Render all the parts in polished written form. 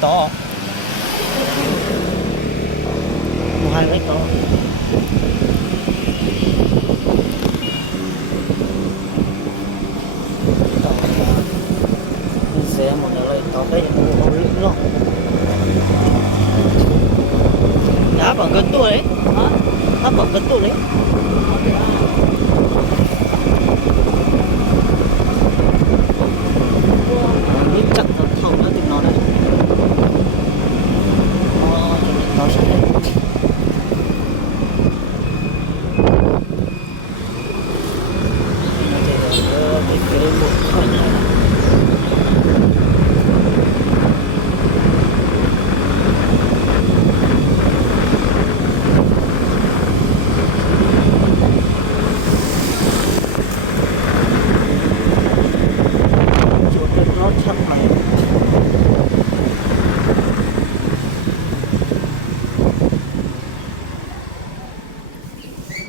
to, một hai mét to. Xe một nơi to đấy một lượng luôn. Đá bằng cân tuổi đấy, đá bằng cân tuổi đấy. Đi chặt vào thòng nó tìm nó đấy. Cho nên nó sẽ cái một khỏi này.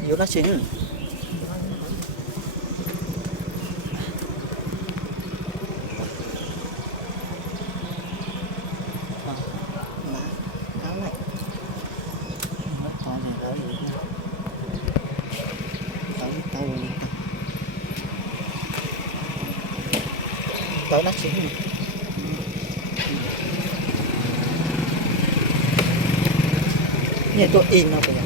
Yếu lá chính. Khá lạnh. Mất có này đó gì nữa. Tới lá chính. Này tôi in nó phải không?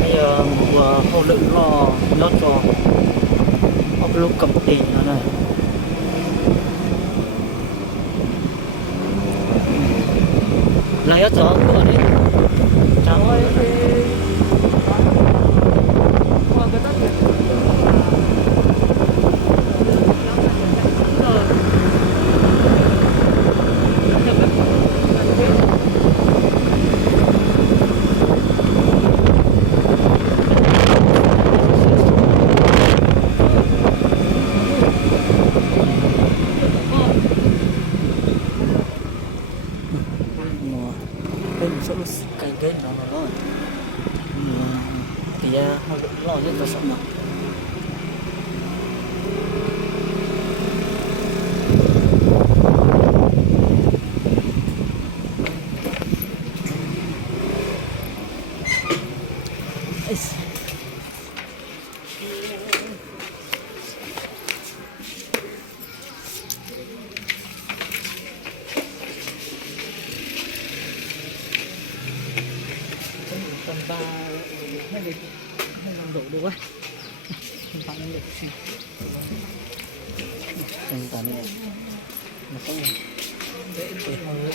Bây giờ một hậu lựu lo cho ông lúc cầm tiền nó này. Lấy hết rồi cửa đi. Chào ơi. Bên chỗ cái ghế nó thì họ lo nhất là sống. Tầm 3 hay được 25 độ được quá. Tầm được. Tầm này nó có dễ hơn.